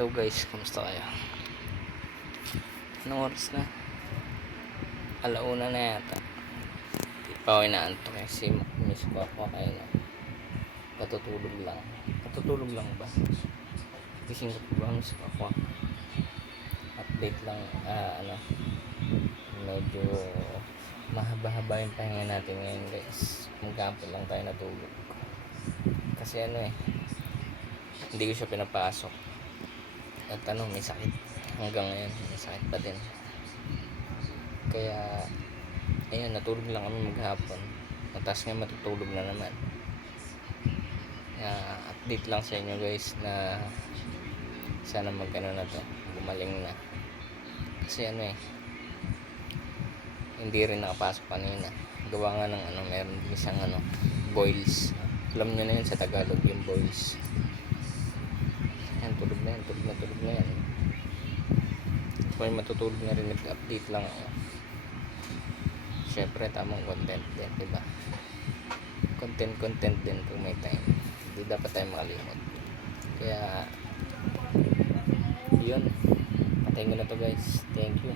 Hello guys, kamusta kayo? Anong oras na? Alauna na yata. Di pa ako inaantok kasi miss ko ako kayo na. Katutulog lang ba? Gising ko ba? Miss ko ako. Update lang, medyo mahaba-haba yung pahinga natin ngayon guys. Magkapon lang tayo natulog. Kasi hindi ko siya pinapasok. At may sakit. Hanggang ngayon, may sakit pa din. Kaya, ayun, natulog lang kami maghapon. Tapos ngayon matutulog na naman. Update lang sa inyo guys na sana na to, gumaling na. Kasi hindi rin nakapasok kanina. Gawa nga ng meron din isang boils. Alam nyo na yun sa Tagalog, yung boils. Yan, tulog na yan. Kung matutulog na rin, nag-update lang ako. Syempre, tamang content din, diba? Content din kung may time. Hindi dapat tayo makalimot. Kaya, yun. Patayin ko na to guys. Thank you.